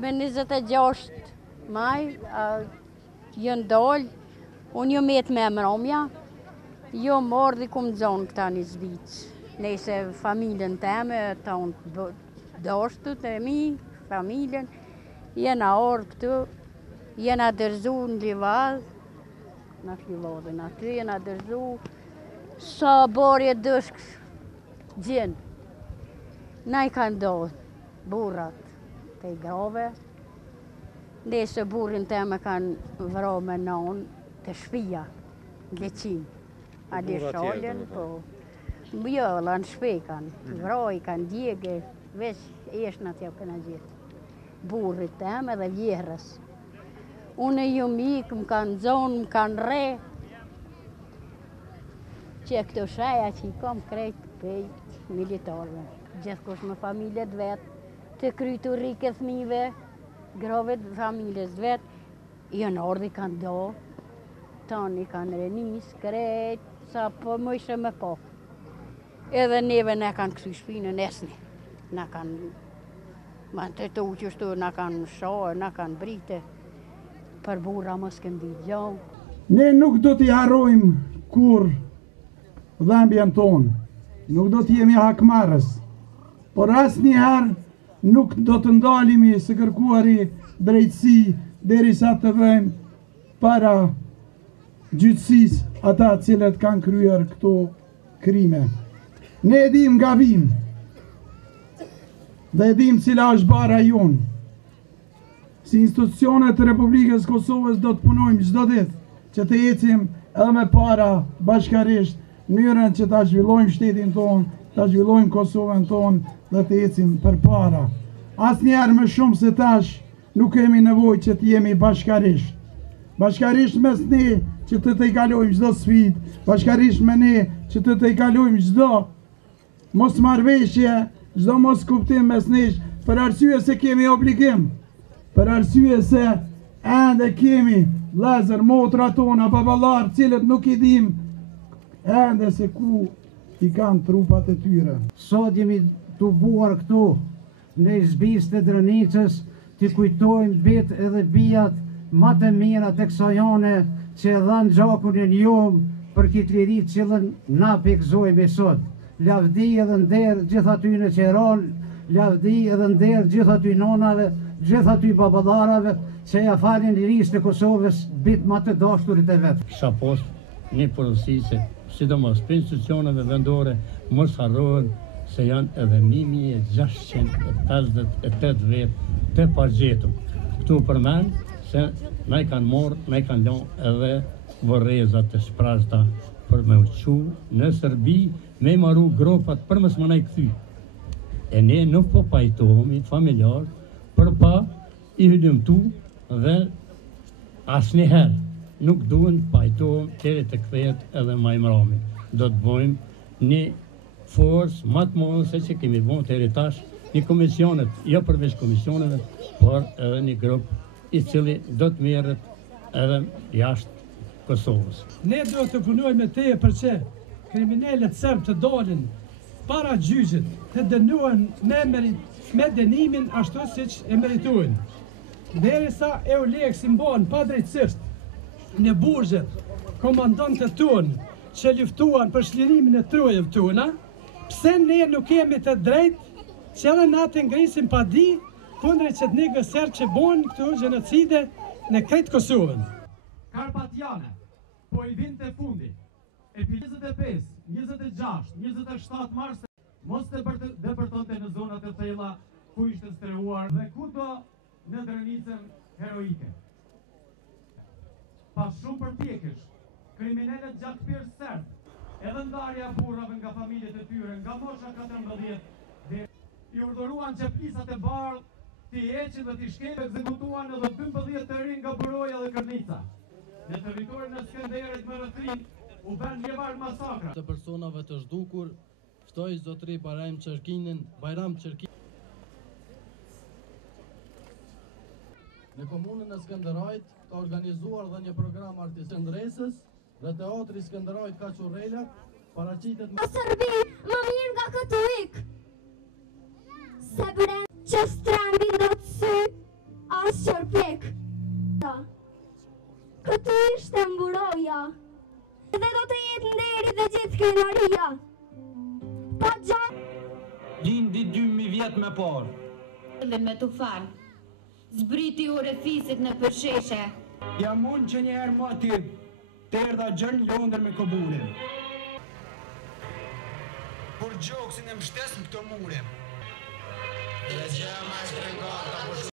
me 26 maj, jënë dollë, unë ju metë me mromja, ju mordi kumë zonë këta një zvicë. Nëse familjen teme, ta unë doshtu të mi, familjen, jena orë këtu, jena dërzu në livadë, në livadën aty, jena dërzu, sa borje dëshkë gjenë. Na i kanë do burrat të i grove, nëse burin teme kanë vro me non të shpia, leqin, a dhe sholjen, po. Jo, lanë shpe kanë, vroj kanë djegë, veç eshna t'ja këna gjithë. Burrit teme dhe vjerës. Unë ju mikë, më kanë zonë, më kanë re, që këto shaja që i kom krejtë pej militarve. Gjithkush me familjet vetë, të krytu rike thmive, grove familjes vetë, jënë ordi kanë do, tani kanë renis, krejt, sa po më ishe me po. Edhe neve ne kanë kësu shpinë nesni, na kanë, ma të të uqështu, na kanë shohë, na kanë brite, për burra mos këmë ditë gjohë. Ne nuk do t'i harrojmë kur dhembjen tonë, nuk do t'jemi hakmarës, por asë njëherë nuk do të ndalimi së kërkuari drejtësi derisa të vëjmë para gjyqësis ata cilët kanë kryer këto krime. Ne edhim nga vim dhe edhim cila është bara jonë. Si institucionet të Republikës Kosovës do të punojmë çdo ditë që të ecim edhe me para bashkarisht mënyrën që ta zhvillojmë shtetin tonë, ta zhvillojmë Kosovën tonë dhe të ecim për para. Asnjëherë më shumë se tash nuk kemi nevojë që të jemi bashkarisht. Bashkarisht mes ne që të i kalojmë çdo sfidë, bashkarisht me ne që të i kalojmë çdo mos marrëveshje, çdo mos kuptim mes nesh, për arsye se kemi obligim, për arsye se ende kemi vëllezër, motra tona, baballar, cilët nuk i dim ende se ku i kanë trupat e tyre. Sot jemi të buar këtu në zbis të Drënicës, të kujtojmë bit edhe bijat ma të mira të kësajone që dhanë gjakun e njohëm për këtë lirit cilën na pikzojmë sot. Lavdi edhe nder gjitha ty në Qeron, lavdi edhe nder gjitha ty nonave, gjitha ty babadarave, që ja falin lirisë të Kosovës bit ma të dashturit e vetë. Kisha post një përësi se sidomos për institucioneve vendore mos harrohen se janë edhe 1658 vetë të pagjetur. Këtu përmen se na i kanë morë, na i kanë lënë edhe vërrezat të shprashta për me uqu në Serbi, me maru gropat për mësë më na i këthy. E ne nuk po pajtohemi familjar për pa i hydymtu dhe asnjëherë nuk duhen pajtohem deri të kthehet edhe më i mrami. Do të bëjmë një forcë më të madhe se që kemi bënë deri tash, një komisionet, jo përveç komisioneve, por edhe një grup i cili do të merret edhe jashtë Kosovës. Ne do të punojmë me te për që kriminalet serb të dolin para gjyqit, të dënuan me dënimin ashtu siç e meritojnë. Derisa EULEX i mbon pa drejtësisht në burgjet komandantët tonë që luftuan për shlirimin e trojëve tona, pse ne nuk kemi të drejtë që edhe na të ngrisim pa di kundrejt që të negë serb që bojnë këtu gjenocide në krejt Kosovën. Karpatiane, po i vind të fundi, e për 25, 26, 27 mars, mos të depërtonte në zonat e thella ku ishte strehuar dhe kudo në Drënicën heroike. Pas shumë përpjekësh, kriminalet gjakpirë serb, edhe ndarja burrave nga familjet e tyre, nga mosha 14, dhe i urdhëruan që plisat e bardhë t'i heqin dhe t'i shkelë, ekzekutuan edhe 12 të rinj nga Buroja dhe Kërnica. Në territorin e Skenderit më rrethrin u bën një varg masakra. Të personave të zhdukur, ftoj zotëri Bajram Çerkin. Në komunën e Skënderajt ka organizuar dhe një program artistik ndresës dhe teatri Skënderajt ka Çurrelak paraqitet me Serbi më mirë nga katolik. Se bren që strambin do të sy Maria. Pa gjatë. Lindi 2000 vjet më parë. Dhe me tufan, zbriti u refisit në përsheshe. Ja mund që njerë më ti të erdha gjën Londër me koburin. Por gjoksin e mshtesën këto mure. Dhe gjë ma shtrengata,